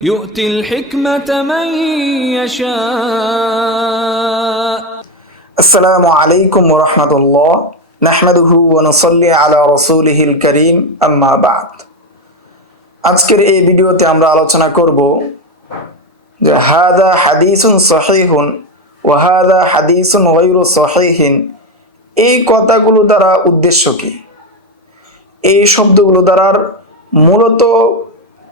يؤتي الحكمة من يشاء السلام عليكم ورحمة الله نحمده ونصلي على رسوله الكريم أما بعد আজকের এই ভিডিওতে আমরা আলোচনা করব যে হাদা হাদিসুন সহিহুন ও হাদা হাদিসুন ওয়াইরু সহিহিন এই কথাগুলো দ্বারা উদ্দেশ্য কি এই শব্দগুলো দ্বারার মূলত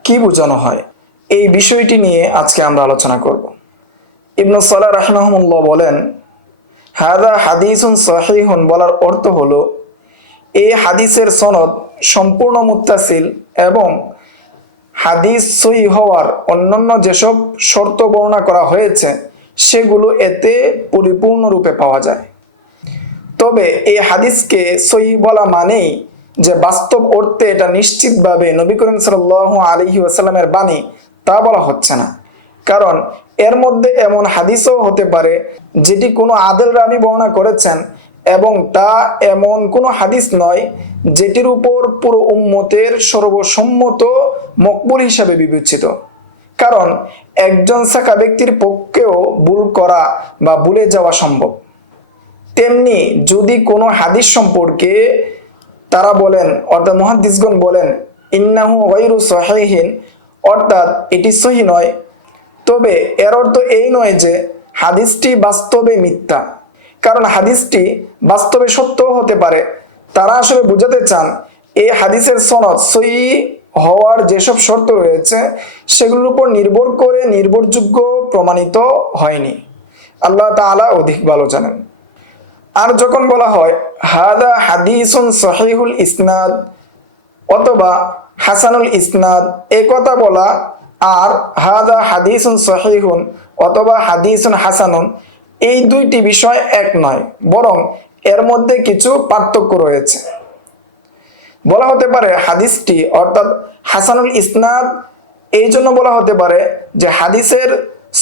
কি বোঝানো হয় এই বিষয়টি নিয়ে আজকে আমরা আলোচনা করব। ইবনু সাল্লাহ রাহমাহমুল্লাহ বলেন, হাদা হাদিসুন সহিহুন বলার অর্থ হলো, এই হাদিসের সনদ সম্পূর্ণ মুত্তাসিল এবং হাদিস সহি হওয়ার অন্যান্য যেসব শর্ত বর্ণনা করা হয়েছে, সেগুলো এতে পরিপূর্ণরূপে পাওয়া যায়। তবে এই হাদিসকে সহি বলা মানেই যে বাস্তব অর্থে এটা নিশ্চিতভাবে নবী করিম সাল আলহি আসাল্লামের বাণী তা বলা হচ্ছে না। কারণ এর মধ্যে এমন হাদিসও হতে পারে যেটি কোনো আদেল রাবি বর্ণনা করেছেন এবং তা এমন কোনো হাদিস নয় যেটির উপর পুরো উম্মতের সর্বসম্মত মকবুল হিসাবে বিবেচিত। কারণ একজন শাখা ব্যক্তির পক্ষেও ভুল করা বা ভুলে যাওয়া সম্ভব। তেমনি যদি কোনো হাদিস সম্পর্কে তারা বলেন, অর্থাৎ মহাদিসগণ বলেন, ইন্নাহু ওয়াইরু সহিহীন অর্থাৎ এটি সহি নয়। তবে এর অর্থ এই নয় যে হাদিসটি বাস্তবে মিথ্যা। কারণ হাদিসটি বাস্তবে সত্যও হতে পারে। তারা আসলে বুঝাতে চান, এই হাদিসের সনদ সহি হওয়ার যেসব শর্ত রয়েছে, সেগুলোর উপর নির্ভর করে নির্ভরযোগ্য প্রমাণিত হয়নি। আল্লাহ তাআলা অধিক ভালো জানেন। আর যখন বলা হয়, হাদা হাদিসুন সহিহুল ইসনাদ, অথবা হাসানুল ইসনাদ কথা বলা, আর হাদা হাদিসুন সহিহুন অথবা হাদিসুন হাসানুন এই দুইটি বিষয় এক নয়, বরং এর মধ্যে কিছু পার্থক্য রয়েছে। বলা হতে পারে হাদিসটি, অর্থাৎ হাসানুল ইসনাদ, এই জন্য বলা হতে পারে যে হাদিসের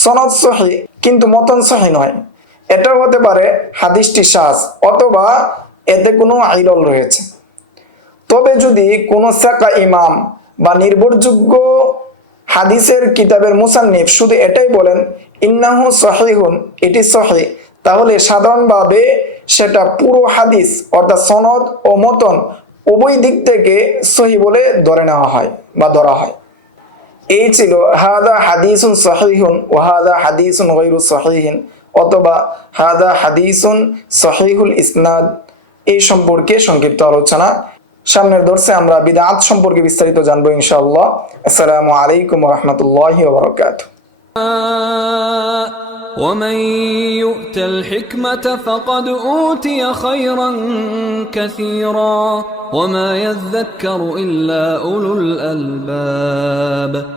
সনদ সহি, কিন্তু মতন সহি নয়। এটাও হতে পারে হাদিসটি সাজ, অথবা এতে কোনো আইরল রয়েছে। তবে যদি কোনো সাকা ইমাম বা নির্ভরযোগ্য হাদিসের কিতাবের মুসান্নিফ শুধু এটাই বলেন, ইন্নাহু সহিহুন এটি সহি, তাহলে সাধারণভাবে সেটা পুরো হাদিস অর্থাৎ সনদ ও মতন উভয় দিক থেকে সহি বলে ধরে নেওয়া হয় বা ধরা হয়। এই ছিল, হাদা হাদিসুন সহিহুন ও হাদা হাদিসুন গৈরু সহিহিন অথবা, হাদা হাদিসুন সহিহুল ইসনাদ এই সম্পর্কে সংক্ষিপ্ত আলোচনা সামনের দর্শে আমরা বিদাত সম্পর্কে বিস্তারিত জানবো ইনশাআল্লাহ আসসালামু আলাইকুম রহমতুল্লাহ বারকাত ومن يؤت الحكمة فقد أوتي خيرا كثيرا وما يذكر إلا أولو الألباب